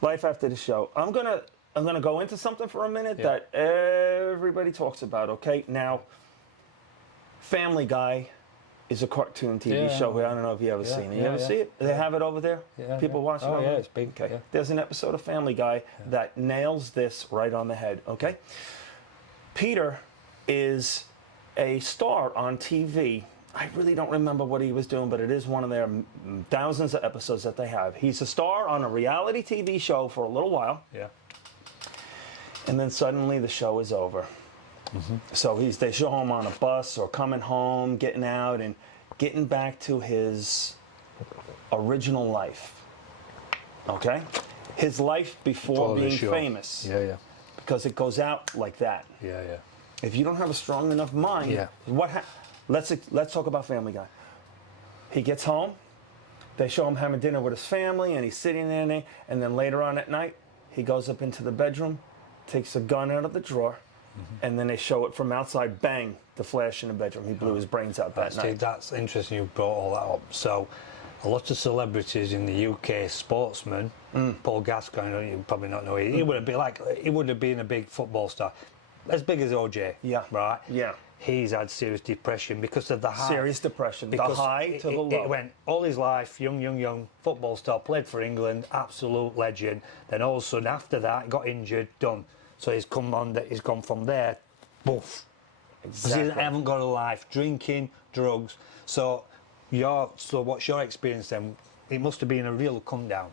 Life after the show. I'm gonna go into something for a minute that everybody talks about. Okay, now, Family Guy is a cartoon TV show. I don't know if you ever seen it. You ever see it? They have it over there. People watch it. Oh over yeah, there? it's big. Okay. There's an episode of Family Guy that nails this right on the head. Okay. Peter is a star on TV. I really don't remember what he was doing, but it is one of their thousands of episodes that they have. He's a star on a reality TV show for a little while. Yeah. And then suddenly the show is over. So they show him on a bus or coming home, getting out and getting back to his original life. Okay? His life before being famous. Yeah. Because it goes out like that. Yeah. If you don't have a strong enough mind, let's talk about Family Guy. He gets home, they show him having dinner with his family, and he's sitting there, and then later on at night, he goes up into the bedroom, takes a gun out of the drawer, and then they show it from outside, bang, the flash in the bedroom. He blew his brains out that night. That's interesting you brought all that up. So, a lot of celebrities in the UK, sportsmen, Paul Gascoigne, you probably not know, he would have been a big football star, as big as OJ. Yeah. Right. Yeah. He's had serious depression because of the high. Serious depression. The high to the low. It went all his life, young, football star, played for England, absolute legend. Then all of a sudden after that, got injured, done. So he's gone from there, boof. Exactly. He haven't got a life, drinking, drugs. So what's your experience then? It must have been a real come down.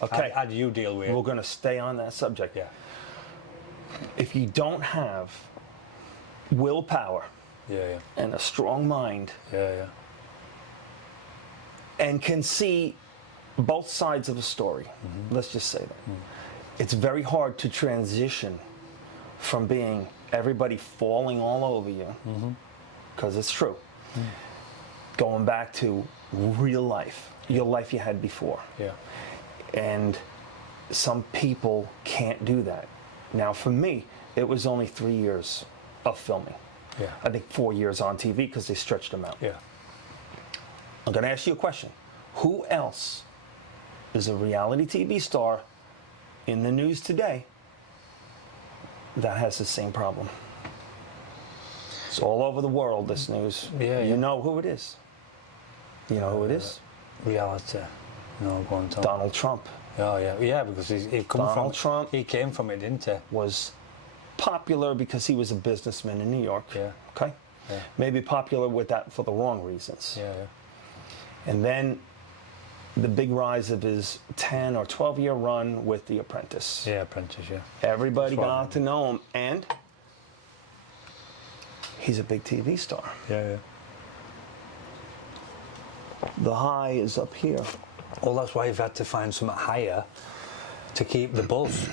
Okay. How do you deal with it? We're going to stay on that subject. Yeah. If you don't have willpower and a strong mind and can see both sides of a story, let's just say that, it's very hard to transition from being everybody falling all over you, because it's true, going back to real life, your life you had before. Yeah. And some people can't do that. Now, for me, it was only 3 years of filming. Yeah. I think 4 years on TV because they stretched them out. Yeah. I'm going to ask you a question. Who else is a reality TV star in the news today that has the same problem? It's all over the world, this news. You know who it is. You know who it is? Reality. No, go on, Tom. Donald Trump. Oh, yeah, because Donald Trump he came from it, didn't he? Was popular because he was a businessman in New York. Yeah. Okay? Yeah. Maybe popular with that for the wrong reasons. Yeah. And then the big rise of his 10 or 12-year run with The Apprentice. Yeah, Apprentice, yeah. Everybody got to know him, and he's a big TV star. Yeah. The high is up here. Well, that's why you've had to find something higher to keep the buzz,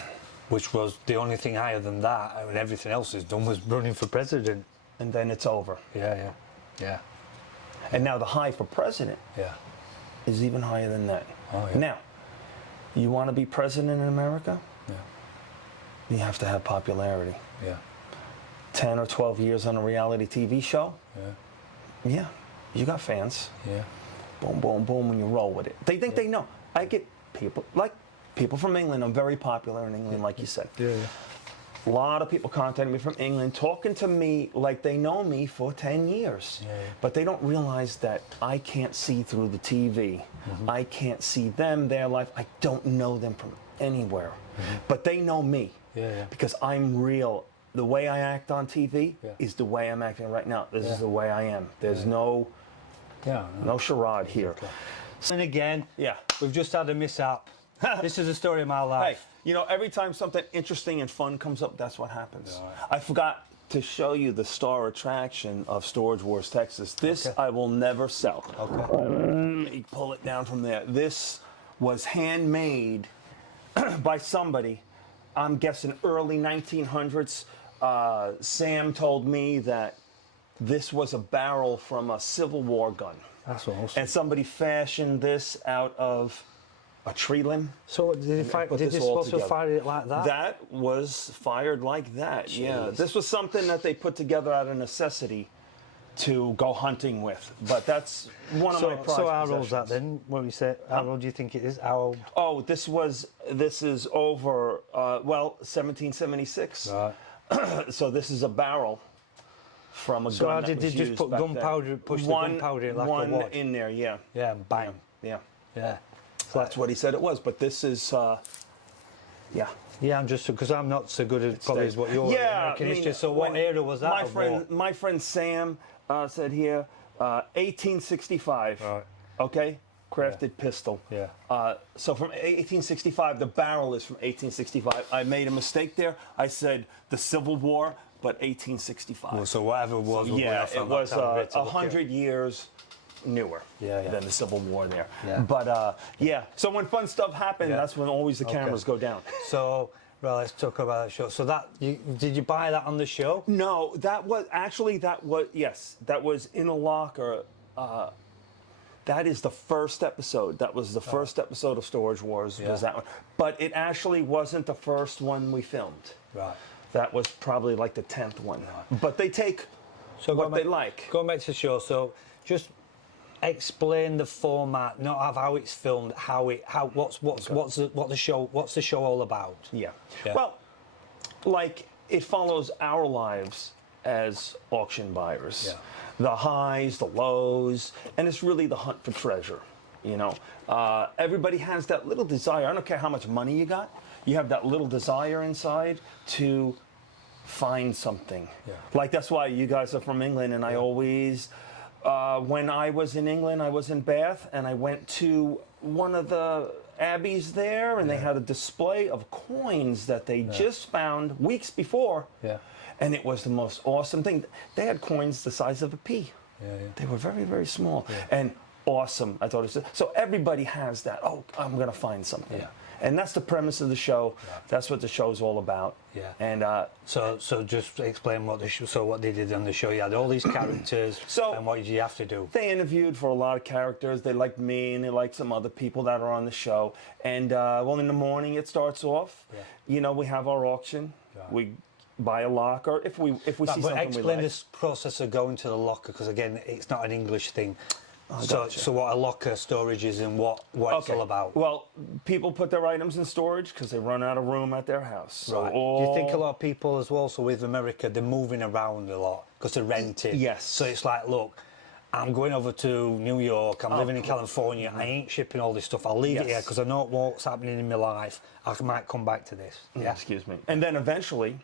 which was the only thing higher than that, and everything else is done was running for president. And then it's over. Yeah. And now the high for president is even higher than that. Oh, yeah. Now, you want to be president in America? Yeah. You have to have popularity. Yeah. 10 or 12 years on a reality TV show? Yeah, you got fans. Yeah. Boom, boom, boom, and you roll with it. They think they know. I get people from England. I'm very popular in England, like you said. Yeah. A lot of people contacting me from England, talking to me like they know me for 10 years. Yeah. But they don't realize that I can't see through the TV. I can't see them, their life. I don't know them from anywhere. But they know me because I'm real. The way I act on TV is the way I'm acting right now. This is the way I am. There's no charade here. And again, we've just had a mishap. This is the story of my life. Hey, you know, every time something interesting and fun comes up, that's what happens. I forgot to show you the star attraction of Storage Wars, Texas. This I will never sell. Let me pull it down from there. This was handmade by somebody, I'm guessing early 1900s. Sam told me that this was a barrel from a Civil War gun. That's awesome. And somebody fashioned this out of a tree limb. So did they supposed to fire it like that? That was fired like that, yeah. This was something that they put together out of necessity to go hunting with. But that's one of my prized So how old's that possessions. then? What we say? How old do you think it is? How old? Oh, this is over, 1776. Right. So this is a barrel from a So gun how that did they was just used put back gunpowder, then. push the gunpowder in like a one wad? in there, yeah. Yeah, and bang. Yeah. Yeah. So that's what he said it was, but this is, yeah. Yeah, I'm just because I'm not so good at probably as what you're American history. So what era was that? My friend Sam said here, 1865. Right. Okay, crafted pistol. Yeah. So from 1865, the barrel is from 1865. I made a mistake there. I said the Civil War, but 1865. Well, so whatever it was. Yeah, it was 100 years newer than the Civil War there. Yeah. But yeah, so when fun stuff happened, that's when always the cameras go down. So, well, let's talk about the show. So did you buy that on the show? No, that was yes, that was in a locker. That is the first episode. That was the first episode of Storage Wars. Was that one? But it actually wasn't the first one we filmed. Right. That was probably like the 10th one. Right. But they take what they like. Going back to the show, so just explain the format, not of how it's filmed, what's the show all about? Yeah. Well, like it follows our lives as auction buyers. Yeah. The highs, the lows, and it's really the hunt for treasure. You know, everybody has that little desire. I don't care how much money you got. You have that little desire inside to find something. Yeah. Like that's why you guys are from England, and I always, when I was in England, I was in Bath, and I went to one of the abbeys there, and they had a display of coins that they just found weeks before. Yeah. And it was the most awesome thing. They had coins the size of a pea. Yeah. They were very, very small and awesome. I thought it was, so everybody has that. Oh, I'm gonna find something. Yeah. And that's the premise of the show. Yeah. That's what the show's all about. Yeah. And so just explain what what they did on the show. You had all these characters. And what did you have to do? They interviewed for a lot of characters. They liked me, and they liked some other people that are on the show. And well, in the morning it starts off. Yeah. You know, we have our auction. Right. We buy a locker if we see something we like. Explain this process of going to the locker, because again, it's not an English thing. So what a locker storage is and what it's all about. Well, people put their items in storage because they run out of room at their house. So right. Do you think a lot of people as well, so with America, they're moving around a lot because they're renting? Yes. So it's like, look, I'm going over to New York, I'm living in California, I ain't shipping all this stuff, I'll leave it here because I know what's happening in my life, I might come back to this. Yeah. Excuse me. And then eventually,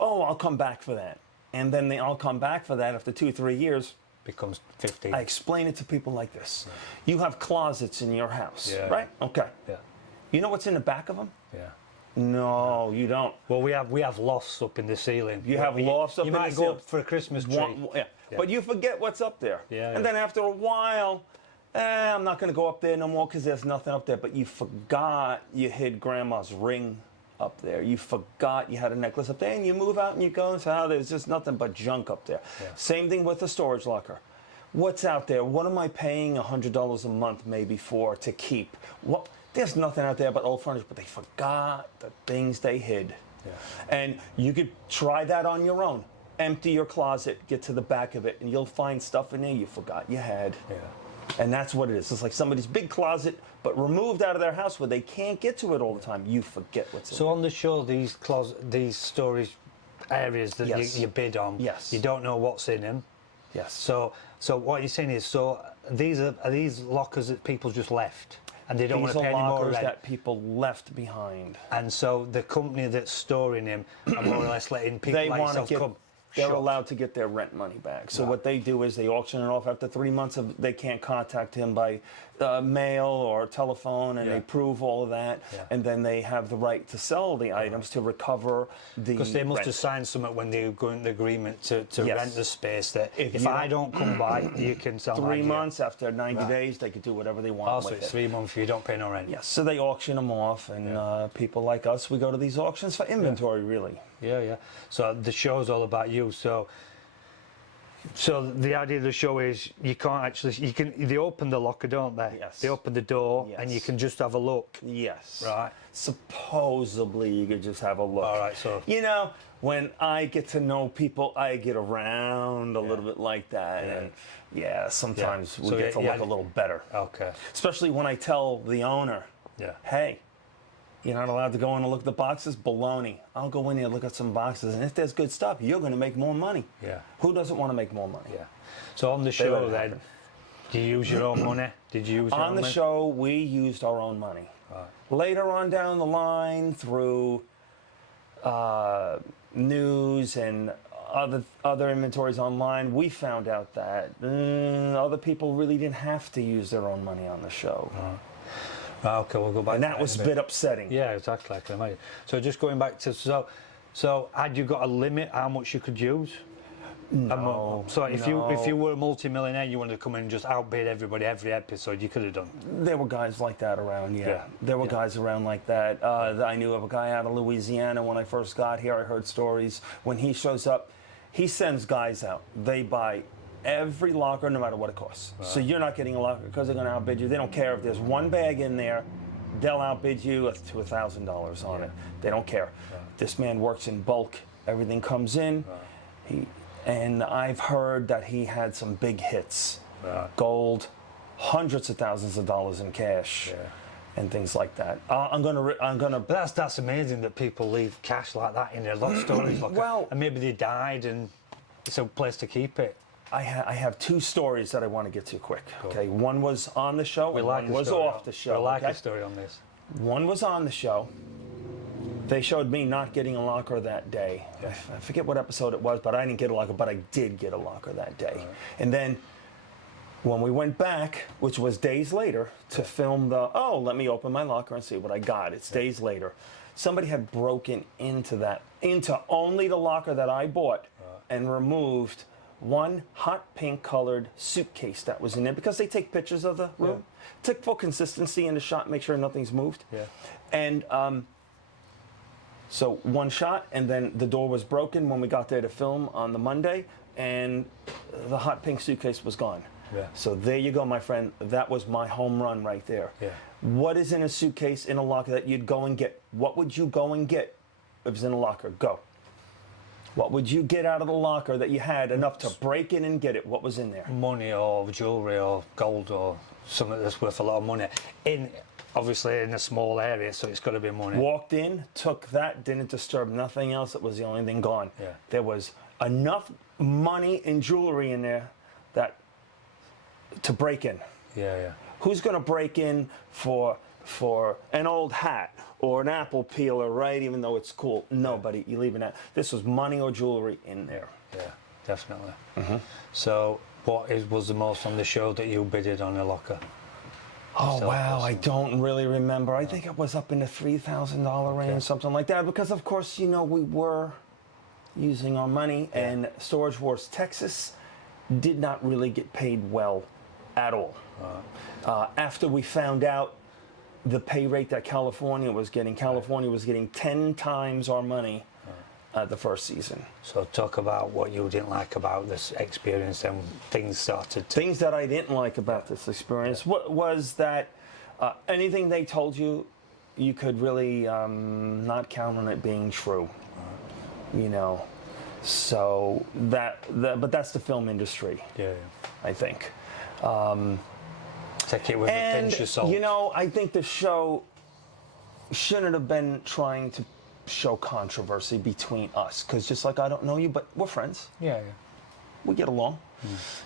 I'll come back for that. And then I'll come back for that after 2-3 years. Becomes 15. I explain it to people like this. Yeah. You have closets in your house, right? Okay. Yeah. You know what's in the back of them? Yeah. No, you don't. Well, we have lofts up in the ceiling. You have lofts up in the ceiling. You might go up for a Christmas tree. But you forget what's up there. Yeah. And then after a while, I'm not going to go up there no more because there's nothing up there. But you forgot you hid Grandma's ring up there. You forgot you had a necklace up there, and you move out and you go and say, oh, there's just nothing but junk up there. Yeah. Same thing with the storage locker. What's out there? What am I paying $100 a month maybe for to keep? What? There's nothing out there but old furniture, but they forgot the things they hid. Yeah. And you could try that on your own. Empty your closet, get to the back of it, and you'll find stuff in there you forgot you had. Yeah. And that's what it is. It's like somebody's big closet, but removed out of their house where they can't get to it all the time. You forget what's in it. So on the show, these storage areas that you bid on, you don't know what's in them. Yes. So what you're saying is, so are these lockers that people just left, and they don't want to pay any more rent? These are lockers that people left behind. And so the company that's storing them are more or less letting people like yourself come. They're allowed to get their rent money back. So what they do is they auction it off after 3 months. They can't contact him by mail or telephone, and they prove all of that. Yeah. And then they have the right to sell the items to recover the Because they must have signed something when they go into the agreement to rent the space that if I don't come by, you can sell 3 months, after 90 days, they can do whatever they want with it. It's 3 months if you don't pay no rent. Yes, so they auction them off, and people like us, we go to these auctions for inventory, really. Yeah, yeah. So the show's all about you. So So the idea of the show is you can't actually, they open the locker, don't they? Yes. They open the door, Yes. and you can just have a look. Yes. Right. Supposedly you could just have a look. All right, so. You know, when I get to know people, I get around a little bit like that. Yeah. And yeah, sometimes we So get to look a little better. Okay. Especially when I tell the owner, Yeah. hey, you're not allowed to go in and look at the boxes? Baloney. I'll go in there and look at some boxes, and if there's good stuff, you're going to make more money. Yeah. Who doesn't want to make more money? Yeah. So on the let show it then, happen. do you use your own money? Did you use your On own the money? show, we used our own money. Right. Later on down the line, through news and other inventories online, we found out that other people really didn't have to use their own money on the show. Okay, we'll go back. And to that was a in bit upsetting. Yeah, exactly. I can imagine. So just going back to so had you got a limit how much you could use? No. So if you were a multi-millionaire, you wanted to come in and just outbid everybody every episode, you could have done. There were guys like that around, yeah. Yeah. There were guys around like that. I knew of a guy out of Louisiana when I first got here. I heard stories. When he shows up, he sends guys out. They buy every locker, no matter what it costs. Right. So you're not getting a locker because they're going to outbid you. They don't care if there's one bag in there. They'll outbid you to $1,000 on it. They don't care. Right. This man works in bulk. Everything comes in. Right. And I've heard that he had some big hits. Right. Gold, hundreds of thousands of dollars in cash. Yeah. And things like that. I'm gonna. But that's amazing that people leave cash like that in their lot stories. Like and maybe they died, and it's a place to keep it. I have two stories that I want to get to quick. Cool. Okay, one was on the show, and one was off the show. We like a story on this. One was on the show. They showed me not getting a locker that day. Yeah. I forget what episode it was, but I didn't get a locker, but I did get a locker that day. Right. And then when we went back, which was days later, to film let me open my locker and see what I got. It's days later. Somebody had broken into only the locker that I bought and removed one hot pink colored suitcase that was in there because they take pictures of the room. Took full consistency in the shot, make sure nothing's moved. Yeah. And so one shot, and then the door was broken when we got there to film on the Monday, and the hot pink suitcase was gone. Yeah. So there you go, my friend. That was my home run right there. Yeah. What is in a suitcase in a locker that you'd go and get? What would you go and get if it was in a locker? Go. What would you get out of the locker that you had enough to break in and get it? What was in there? Money or jewellery or gold or something that's worth a lot of money. Obviously in a small area, so it's got to be money. Walked in, took that, didn't disturb nothing else. It was the only thing gone. Yeah. There was enough money and jewelry in there to break in. Yeah. Who's going to break in for an old hat or an apple peeler, right? Even though it's cool, nobody. You leaving that. This was money or jewelry in there. Yeah, definitely. Mm-hmm. So, what was the most on the show that you bidded on a locker? Oh wow, I don't really remember. I think it was up in the $3,000 range, something like that. Because of course, we were using our money, and Storage Wars Texas did not really get paid well at all. After we found out the pay rate that California was getting 10 times our money the first season. So talk about what you didn't like about this experience and things started to... Things that I didn't like about this experience was that anything they told you, you could really not count on it being true. So but that's the film industry. Yeah. I think. Take it with a pinch of salt. I think the show shouldn't have been trying to show controversy between us, because just like I don't know you, but we're friends. Yeah. We get along.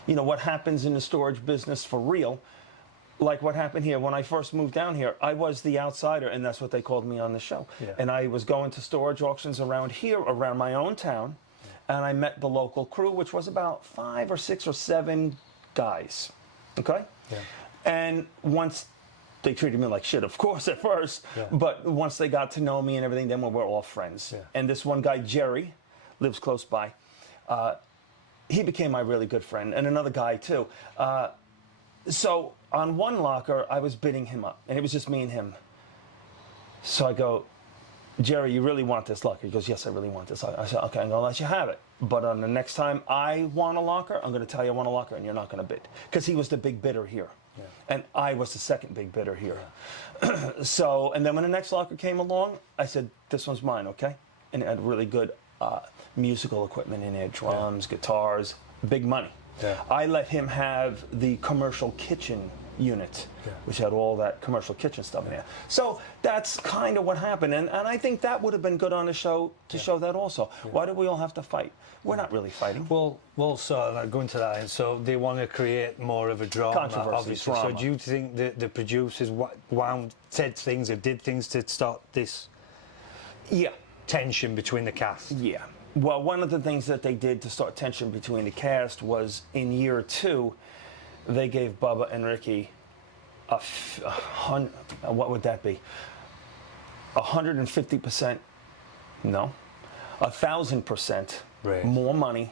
What happens in the storage business for real, like what happened here. When I first moved down here, I was the outsider, and that's what they called me on the show. Yeah. And I was going to storage auctions around here, around my own town, and I met the local crew, which was about 5 or 6 or 7 guys. Okay? Yeah. And once they treated me like shit, of course, at first. Yeah. But once they got to know me and everything, then we were all friends. Yeah. And this one guy, Jerry, lives close by. He became my really good friend, and another guy too. So on one locker, I was bidding him up, and it was just me and him. So I go, Jerry, you really want this locker? He goes, yes, I really want this. I said, okay, I'm going to let you have it. But on the next time I want a locker, I'm going to tell you I want a locker, and you're not going to bid. Because he was the big bidder here. Yeah. And I was the second big bidder here. Yeah. So, and then when the next locker came along, I said, this one's mine, okay? And it had really good musical equipment in it, drums, guitars, big money. Yeah. I let him have the commercial kitchen unit, which had all that commercial kitchen stuff in there. So that's kind of what happened, and I think that would have been good on the show to show that also. Why do we all have to fight? We're not really fighting. Well, so going to that, and so they want to create more of a drama, controversy, obviously. drama. So do you think that the producers said things or did things to start this tension between the cast? Yeah. Well, one of the things that they did to start tension between the cast was in year 2, they gave Bubba and Ricky what would that be? 150%? No, 1,000% more money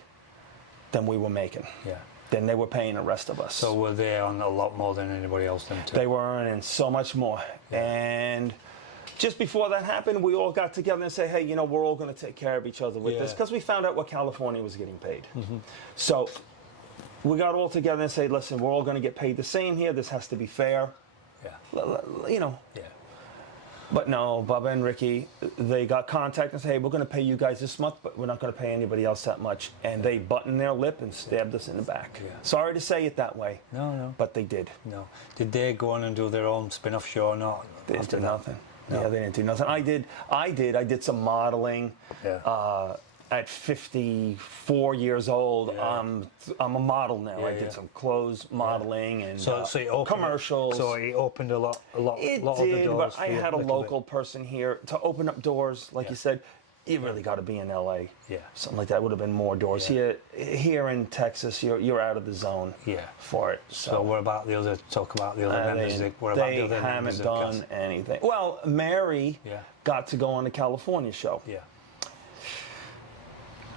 than we were making. Yeah. Than they were paying the rest of us. So were they on a lot more than anybody else then too? They were earning so much more, and just before that happened, we all got together and said, hey, you know, we're all going to take care of each other with this, because we found out what California was getting paid. So we got all together and said, listen, we're all going to get paid the same here. This has to be fair. You know. Yeah. But no, Bubba and Ricky, they got contact and said, hey, we're going to pay you guys this much, but we're not going to pay anybody else that much. And they buttoned their lip and stabbed us in the back. Yeah. Sorry to say it that way. No. But they did. No. Did they go on and do their own spin-off show or not? They didn't do nothing. No. Yeah, they didn't do nothing. I did some modeling. Yeah. At 54 years old, I'm a model now. I did some clothes modeling and commercials. So it opened a lot it of the did, doors. But I had a local person here to open up doors. Like you said, you really got to be in LA. Yeah. Something like that would have been more doors. Here in Texas, you're out of the zone for it. So what about the other, talk about the other members? They haven't done anything. Well, Mary got to go on the California show. Yeah.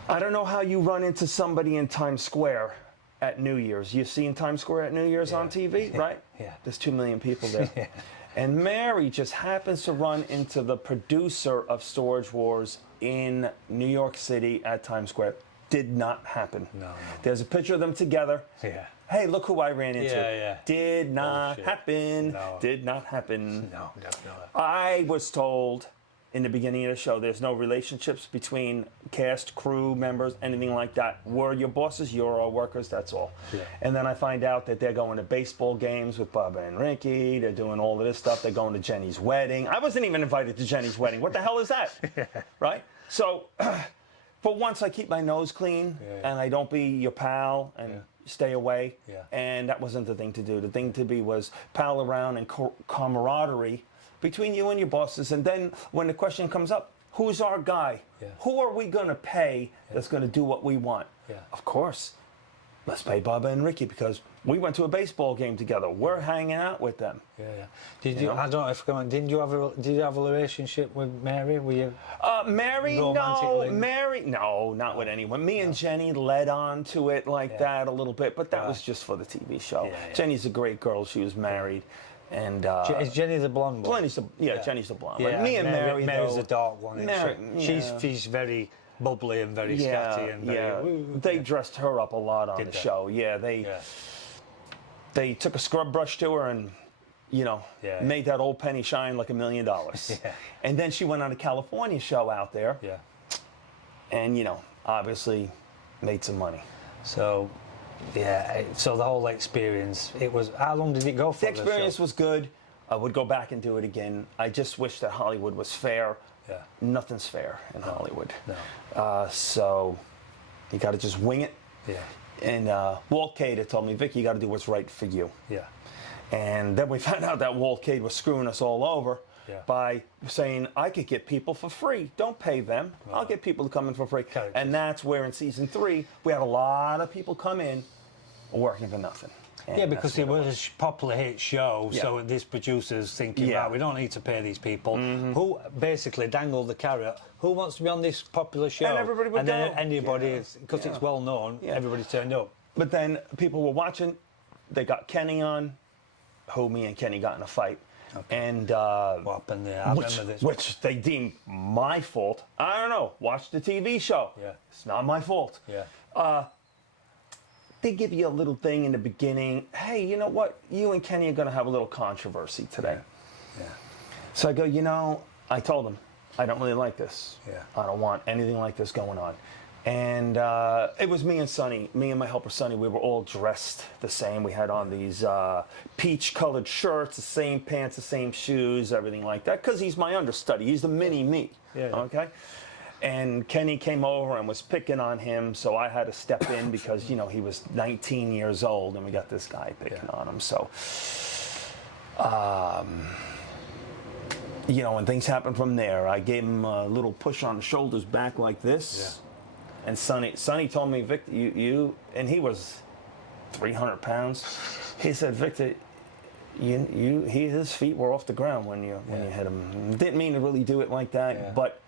I don't know how you run into somebody in Times Square at New Year's. You've seen Times Square at New Year's on TV, right? Yeah. There's 2 million people there. And Mary just happens to run into the producer of Storage Wars in New York City at Times Square. Did not happen. No. There's a picture of them together. Yeah. Hey, look who I ran into. Yeah. Did not happen. No. Did not happen. No, definitely. I was told in the beginning of the show, there's no relationships between cast, crew members, anything like that. We're your bosses, you're our workers, that's all. Yeah. And then I find out that they're going to baseball games with Bubba and Ricky. They're doing all of this stuff. They're going to Jenny's wedding. I wasn't even invited to Jenny's wedding. What the hell is that? Right? So, for once, I keep my nose clean, and I don't be your pal and stay away. Yeah. And that wasn't the thing to do. The thing to be was pal around and camaraderie between you and your bosses. And then when the question comes up, who's our guy? Yeah. Who are we going to pay that's going to do what we want? Yeah. Of course, let's pay Bubba and Ricky, because we went to a baseball game together. We're hanging out with them. Yeah. Did you? I don't know if did you have a relationship with Mary? Were you Mary? No, Mary. No, not with anyone. Me and Jenny led on to it like that a little bit, but that was just for the TV show. Jenny's a great girl. She was married. And is Jenny the blonde one? Jenny's the blonde one. Me and Mary's the dark one. She's very bubbly and very scatty. And they dressed her up a lot on the show. Yeah, they took a scrub brush to her and made that old penny shine like $1 million. And then she went on a California show out there. Yeah. And obviously made some money. So. Yeah, so the whole experience, how long did it go for? The experience was good. I would go back and do it again. I just wish that Hollywood was fair. Yeah. Nothing's fair in Hollywood. No. So you got to just wing it. Yeah. And Walt Cade had told me, Vic, you got to do what's right for you. Yeah. And then we found out that Walt Cade was screwing us all over. Yeah. By saying, I could get people for free. Don't pay them. Right. I'll get people to come in for free. And that's where in season 3, we had a lot of people come in working for nothing. And because it was a popular hit show, so these producers thinking, right, we don't need to pay these people. Who basically dangled the carrot, who wants to be on this popular show? And everybody would go. Then anybody, because it's well known, everybody turned up. But then people were watching, they got Kenny on, who me and Kenny got in a fight. And What happened there? I remember this. which they deemed my fault. I don't know. Watch the TV show. Yeah. It's not my fault. Yeah. They give you a little thing in the beginning. Hey, you know what? You and Kenny are going to have a little controversy today. Yeah. So I go, I told him, I don't really like this. Yeah. I don't want anything like this going on. And it was me and Sonny, me and my helper Sonny, we were all dressed the same. We had on these peach-colored shirts, the same pants, the same shoes, everything like that, because he's my understudy. He's the mini-me, okay? And Kenny came over and was picking on him, so I had to step in because, he was 19 years old, and we got this guy picking on him. So, and things happened from there. I gave him a little push on the shoulders back like this. Yeah. And Sonny told me, Victor, you, and he was 300 pounds. He said, Victor, his feet were off the ground when you hit him. Didn't mean to really do it like that, but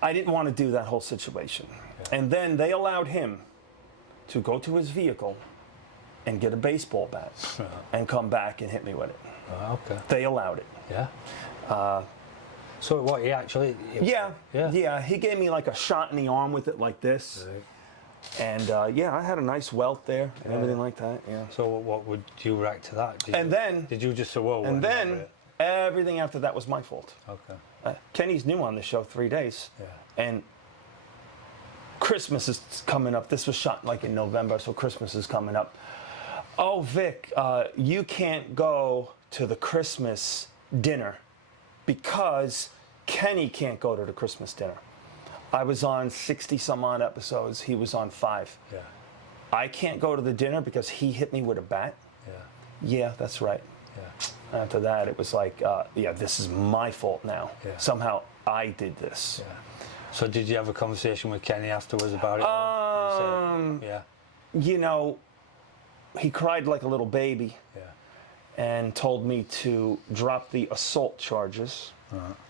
I didn't want to do that whole situation. Yeah. And then they allowed him to go to his vehicle and get a baseball bat and come back and hit me with it. Okay. They allowed it. Yeah. So what, he actually... Yeah, he gave me like a shot in the arm with it like this. Right. And I had a nice welt there and everything like that, yeah. So what would you react to that? Did you just say, whoa? And then everything after that was my fault. Okay. Kenny's new on the show 3 days. Yeah. And Christmas is coming up. This was shot like in November, so Christmas is coming up. Oh, Vic, you can't go to the Christmas dinner because Kenny can't go to the Christmas dinner. I was on 60 some odd episodes. He was on 5. Yeah. I can't go to the dinner because he hit me with a bat. Yeah, that's right. Yeah. After that, it was like, this is my fault now. Yeah. Somehow I did this. Yeah. So did you have a conversation with Kenny afterwards about it? He cried like a little baby. Yeah. And told me to drop the assault charges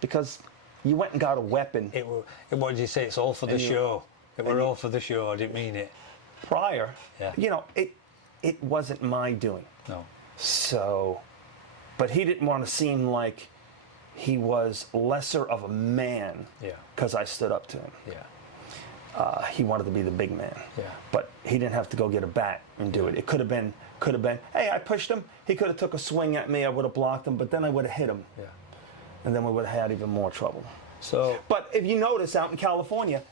because you went and got a weapon. What did you say? It's all for the show. It were all for the show. I didn't mean it. Prior, it wasn't my doing. No. So, but he didn't want to seem like he was lesser of a man because I stood up to him. Yeah. He wanted to be the big man. Yeah. But he didn't have to go get a bat and do it. It could have been, hey, I pushed him. He could have took a swing at me. I would have blocked him, but then I would have hit him. Yeah. And then we would have had even more trouble. So, but if you notice out in California,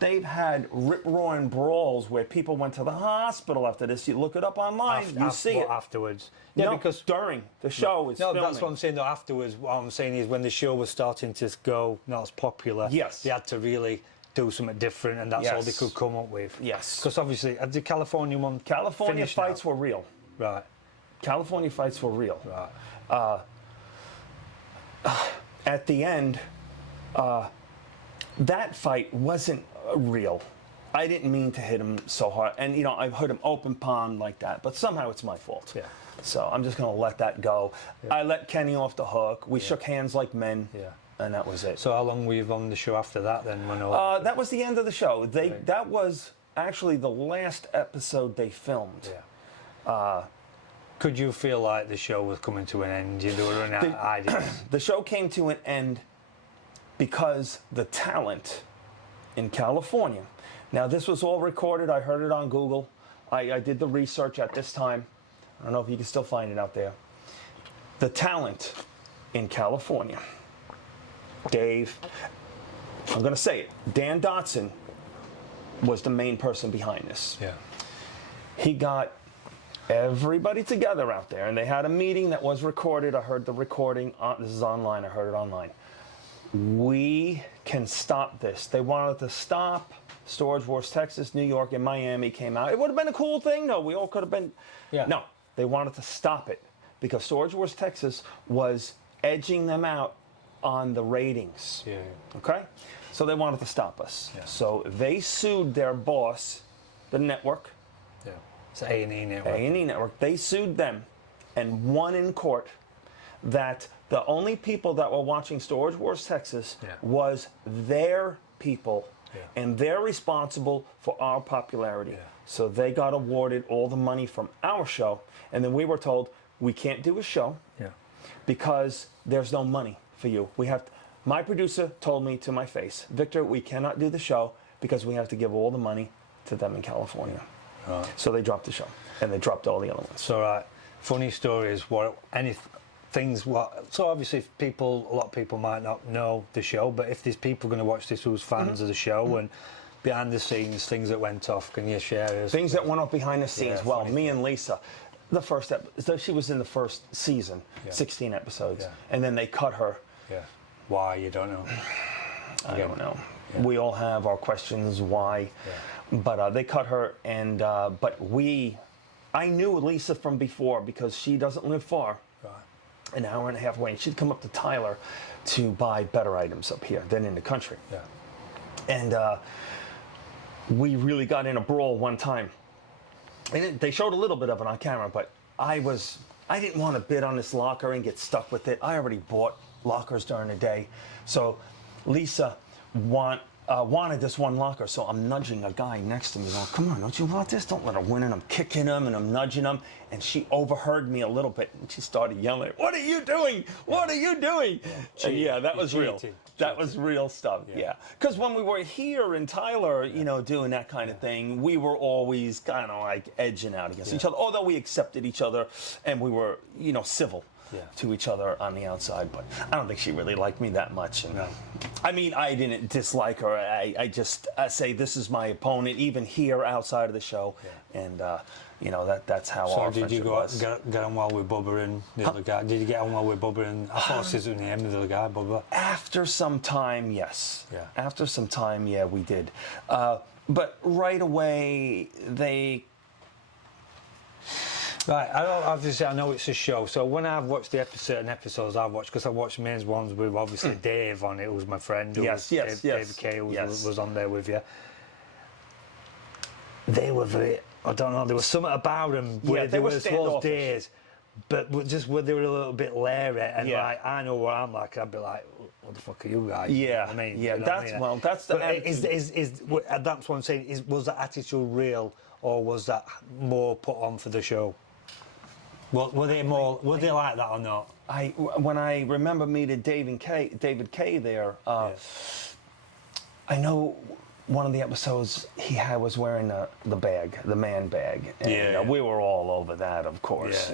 they've had rip-roaring brawls where people went to the hospital after this. You look it up online, you see it. Afterwards. Yeah, because during the show is filming. That's what I'm saying, though, afterwards. What I'm saying is when the show was starting to go not as popular, they had to really do something different, and that's all they could come up with. Yes. Because obviously, the California one... California fights were real. Right. California fights were real. Right. At the end, that fight wasn't real. I didn't mean to hit him so hard. And, I've hit him open palm like that, but somehow it's my fault. Yeah. So I'm just going to let that go. Yeah. I let Kenny off the hook. We shook hands like men. Yeah. And that was it. So how long were you on the show after that then? That was the end of the show. That was actually the last episode they filmed. Yeah. Could you feel like the show was coming to an end? You were running out of ideas. The show came to an end because the talent in California. Now this was all recorded. I heard it on Google. I did the research at this time. I don't know if you can still find it out there. The talent in California. Dave, I'm going to say it, Dan Dotson was the main person behind this. Yeah. He got everybody together out there, and they had a meeting that was recorded. I heard the recording. This is online. I heard it online. We can stop this. They wanted to stop Storage Wars, Texas, New York, and Miami came out. It would have been a cool thing, though. We all could have been. Yeah. No, they wanted to stop it because Storage Wars, Texas was edging them out on the ratings. Yeah. Okay? So they wanted to stop us. Yeah. So they sued their boss, the network. Yeah. It's A&E Network. A&E Network. They sued them and won in court that the only people that were watching Storage Wars Texas was their people, and they're responsible for our popularity. Yeah. So they got awarded all the money from our show, and then we were told we can't do a show. Yeah. because there's no money for you. My producer told me to my face, Victor, we cannot do the show because we have to give all the money to them in California. Right. So they dropped the show, and they dropped all the other ones. So funny stories. So obviously, a lot of people might not know the show, but if there's people going to watch this who's fans of the show and behind the scenes, things that went off, can you share? Things that went off behind the scenes. Yeah, well, me and Lisa, she was in the first season, 16 episodes, and then they cut her. Yeah. Why? You don't know. I don't know. Yeah. We all have our questions why, but they cut her, and I knew Lisa from before because she doesn't live far. Right. An hour and a half away, and she'd come up to Tyler to buy better items up here than in the country. Yeah. And we really got in a brawl one time. And they showed a little bit of it on camera, but I didn't want to bid on this locker and get stuck with it. I already bought lockers during the day. So Lisa wanted this one locker, so I'm nudging a guy next to me, going, come on, don't you want this? Don't let her win. And I'm kicking him and I'm nudging him. And she overheard me a little bit, and she started yelling, what are you doing? What are you doing? Yeah, that was real. That was real stuff, yeah. Because when we were here in Tyler, doing that kind of thing, we were always kind of like edging out against each other, although we accepted each other and we were, civil. To each other on the outside, but I don't think she really liked me that much. And I mean, I didn't dislike her. I just say this is my opponent, even here outside of the show, and that's how our friendship was. So did you get on well with Bubba and the other guy? Did you get on well with Bubba and I thought this was the name of the other guy, Bubba? After some time, yes. Yeah. After some time, yeah, we did. But right away, they. Right, obviously I know it's a show, so when I've watched certain episodes I've watched, because I've watched main ones with obviously Dave on it, who was my friend, David Kay, who was on there with you. They were very, I don't know, there was something about them where they were towards days, but just where they were a little bit leery, and like, I know what I'm like, I'd be like, what the fuck are you guys? Yeah, you know what I mean? yeah, that's the attitude. That's what I'm saying, was that attitude real, or was that more put on for the show? Were they like that or not? When I remember meeting David Kay there, I know one of the episodes he was wearing the bag, the man bag, and we were all over that, of course.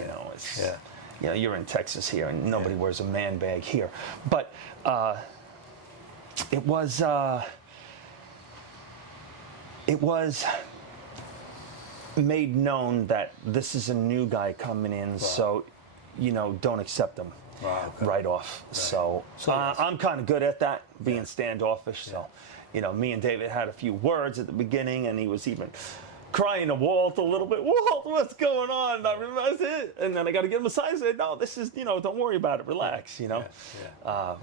You're in Texas here, and nobody wears a man bag here, but it was made known that this is a new guy coming in, so don't accept him right off. Right. So I'm kind of good at that, being standoffish. So me and David had a few words at the beginning, and he was even crying to Walt a little bit. Walt, what's going on? And I realized it, and then I got to give him a sign. I said, no, this is don't worry about it, relax.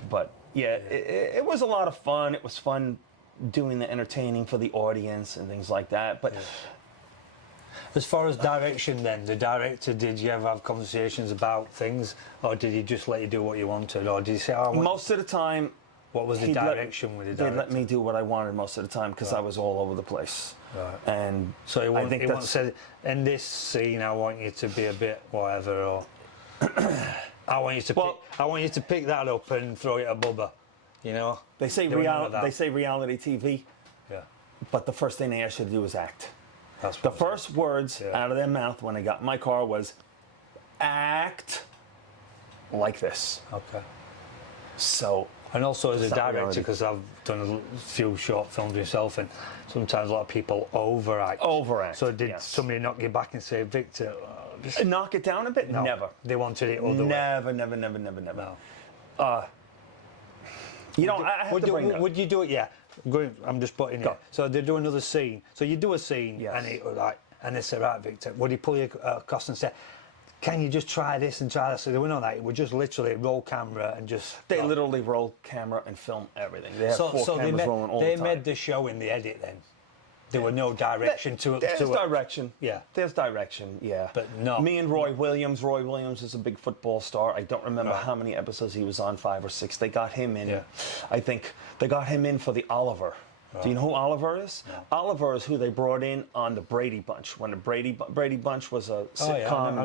But it was a lot of fun. It was fun doing the entertaining for the audience and things like that. But as far as direction then, the director, did you ever have conversations about things, or did he just let you do what you wanted, or did he say, most of the time, what was the direction with the director? They let me do what I wanted most of the time, because I was all over the place. Right. And so he once said, in this scene, I want you to be a bit whatever, or I want you to pick that up and throw it at Bubba, They say reality TV, but the first thing they ask you to do is act. The first words out of their mouth when they got in my car was, act like this. Okay. So. And also as a director, because I've done a few short films myself, and sometimes a lot of people overact. So did somebody knock you back and say, Victor, knock it down a bit? No. Never. They wanted it other way? Never. No. I have to bring that. Would you do it? Yeah. I'm just putting it. So they do another scene. So you do a scene, and they say, right, Victor, would he pull you across and say, can you just try this and try that? So they were not that. It would just literally roll camera and just. They literally roll camera and film everything. They have four cameras rolling all the time. They made the show in the edit then. There were no direction to it. There's direction. Yeah. There's direction, yeah. But no. Me and Roy Williams. Roy Williams is a big football star. I don't remember how many episodes he was on, 5 or 6. They got him in. Yeah. I think they got him in for the Oliver Do you know who Oliver is? No. Oliver is who they brought in on the Brady Bunch. When the Brady Bunch was a sitcom in the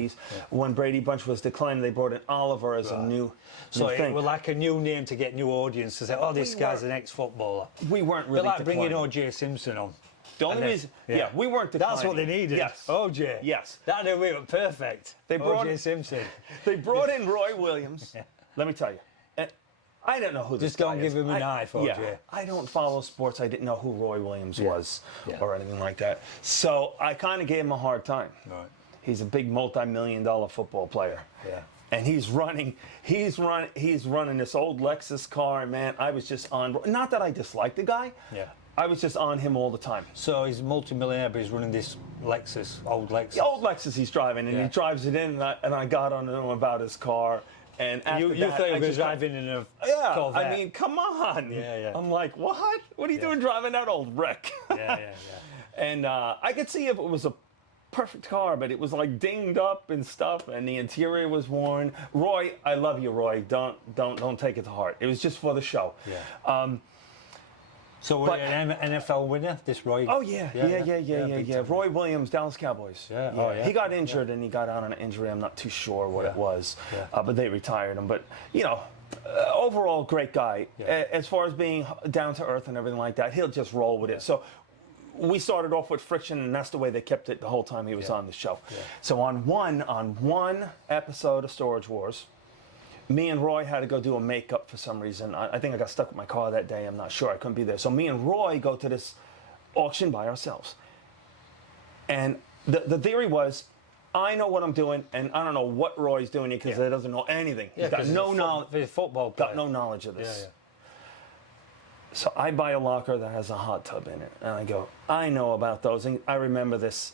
70s. Yeah. When Brady Bunch was declining, they brought in Oliver as a new thing. It was like a new name to get new audience to say, oh, this guy's an ex-footballer. We weren't really like bringing O.J. Simpson on. The only reason, we weren't declining. That's what they needed. Yes. O.J. Yes. That knew we were perfect. They brought O.J. Simpson. They brought in Roy Williams. Let me tell you. I don't know who this guy is. Just don't give him a knife, O.J. Yeah, I don't follow sports. I didn't know who Roy Williams was or anything like that. So I kind of gave him a hard time. Right. He's a big multi-million-dollar football player. Yeah. And he's running this old Lexus car, and man, I was just on. Not that I disliked the guy. Yeah. I was just on him all the time. So he's a multi-millionaire, but he's running this Lexus, old Lexus. The old Lexus he's driving, and he drives it in, and I got on him about his car. And after you thought he was driving in a Corvette. I mean, come on. Yeah. I'm like, what? What are you doing driving that old wreck? Yeah. And I could see if it was a perfect car, but it was like dinged up and stuff, and the interior was worn. Roy, I love you, Roy. Don't take it to heart. It was just for the show. Yeah. So were you an NFL winner, this Roy? Oh, yeah. Roy Williams, Dallas Cowboys. Yeah. He got injured, and he got out on an injury. I'm not too sure what it was, but they retired him. But, overall, great guy. Yeah. As far as being down to earth and everything like that, he'll just roll with it. So we started off with friction, and that's the way they kept it the whole time he was on the show. Yeah. So on one episode of Storage Wars, me and Roy had to go do a makeup for some reason. I think I got stuck with my car that day. I'm not sure. I couldn't be there. So me and Roy go to this auction by ourselves. And the theory was, I know what I'm doing, and I don't know what Roy's doing because he doesn't know anything. He's got no knowledge. He's a football player. Got no knowledge of this. Yeah. So I buy a locker that has a hot tub in it. And I go, I know about those. And I remember this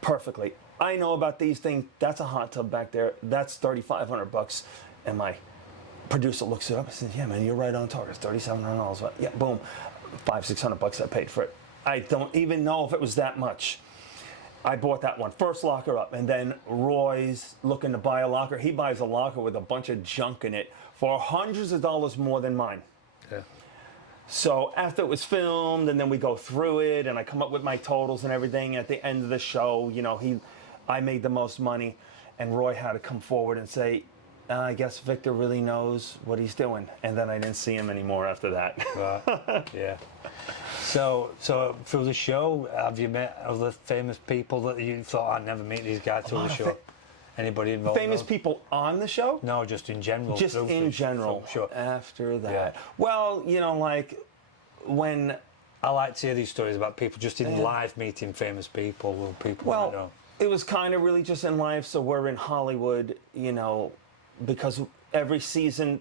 perfectly. I know about these things. That's a hot tub back there. That's $3,500. And my producer looks it up and says, yeah, man, you're right on target. It's $3,700. Yeah, boom. $500-600 I paid for it. I don't even know if it was that much. I bought that one. First locker up. And then Roy's looking to buy a locker. He buys a locker with a bunch of junk in it for hundreds of dollars more than mine. Yeah. So after it was filmed, and then we go through it, and I come up with my totals and everything. At the end of the show, I made the most money, and Roy had to come forward and say, I guess Victor really knows what he's doing. And then I didn't see him anymore after that. Right. Yeah. So through the show, have you met other famous people that you thought, I'd never meet these guys through the show? Anybody involved? Famous people on the show? No, just in general. Just in general. Sure. After that. Yeah. Well, like when... I like to hear these stories about people just in live meeting famous people or people I know. It was kind of really just in life. So we're in Hollywood, because every season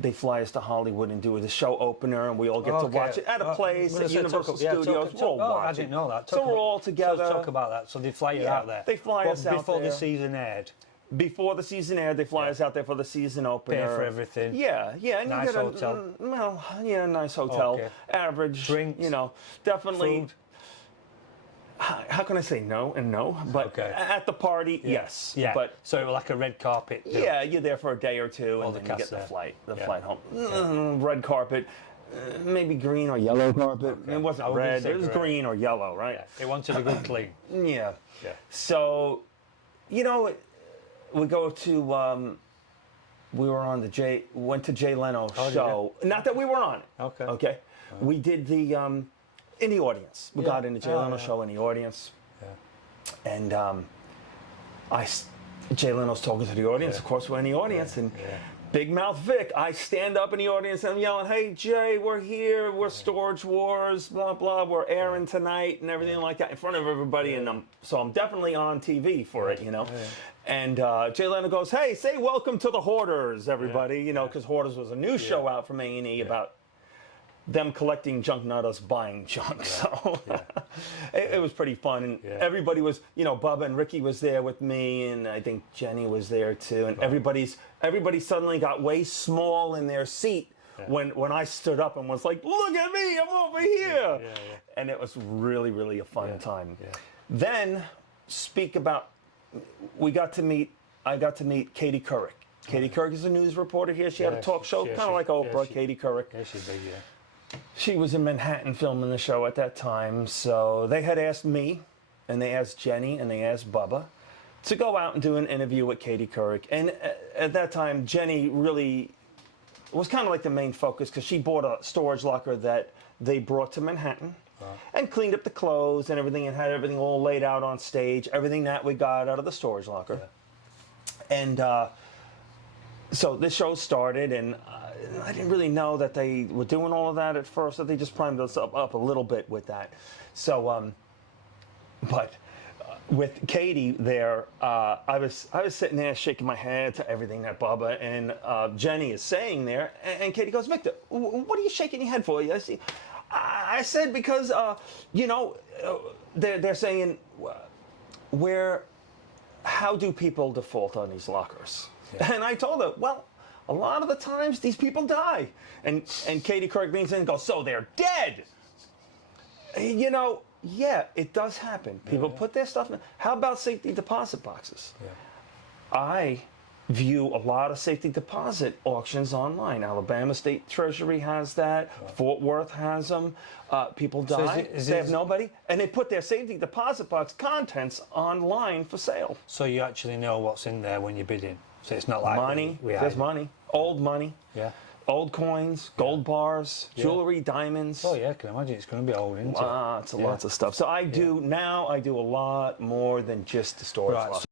they fly us to Hollywood and do the show opener, and we all get to watch it at a place at Universal Studios. We'll watch I didn't know that. So we're all together. So talk about that. So they fly you out there. They fly us out before there. the season aired. Before the season aired, they fly us out there for the season opener. Pay for everything. Yeah, and nice you get hotel. Nice hotel. Okay. Average. Drinks. Definitely. Food. How can I say no and no? But at the party, yes. Yeah. But so it was like a red carpet. Yeah, you're there for a day or two, and then you get the flight home. Red carpet, maybe green or yellow carpet. Okay. It wasn't red. It was green or yellow, right? Yeah. They wanted a good clean. Yeah. So, we go to. We were on went to Jay Leno's show. Not that we were on it. Okay. We did the. In the audience. We got in the Jay Leno show in the audience. Yeah. And Jay Leno's talking to the audience. Of course, we're in the audience. And Big Mouth Vic, I stand up in the audience and I'm yelling, hey, Jay, we're here. We're Storage Wars, blah, blah. We're airing tonight and everything like that in front of everybody. And I'm definitely on TV for it, And Jay Leno goes, hey, say welcome to the Hoarders, everybody. Because Hoarders was a new show out from A&E about them collecting junk, not us buying junk. So it was pretty fun. And everybody was, Bubba and Ricky was there with me, and I think Jenny was there too. And everybody suddenly got way small in their seat when I stood up and was like, look at me, I'm over here. And it was really, really a fun time. Then I got to meet Katie Couric. Katie Couric is a news reporter here. She had a talk show, kind of like Oprah, Katie Couric. Yeah, she's big, She was in Manhattan filming the show at that time, so they had asked me, and they asked Jenny, and they asked Bubba to go out and do an interview with Katie Couric. And at that time, Jenny really was kind of like the main focus because she bought a storage locker that they brought to Manhattan and cleaned up the clothes and everything and had everything all laid out on stage, everything that we got out of the storage locker. Yeah. And so this show started, and I didn't really know that they were doing all of that at first, that they just primed us up a little bit with that. So, but with Katie there, I was sitting there shaking my head to everything that Bubba and Jenny is saying there, and Katie goes, "Victor, what are you shaking your head for?" I said, because you know, they're saying, how do people default on these lockers? Yeah. And I told her, well, a lot of the times these people die. And Katie Couric leans in and goes, "So they're dead." You know, yeah, it does happen. People put their stuff in. How about safety deposit boxes? Yeah. I view a lot of safety deposit auctions online. Alabama State Treasury has that. Fort Worth has them. People die. So they have nobody. And they put their safety deposit box contents online for sale. So you actually know what's in there when you're bidding. So it's not like money. There's money. Old money. Yeah. Old coins, gold bars, jewelry, diamonds. Oh yeah, I can imagine it's going to be old, isn't it? Lots of stuff. So I do a lot more than just the storage locker.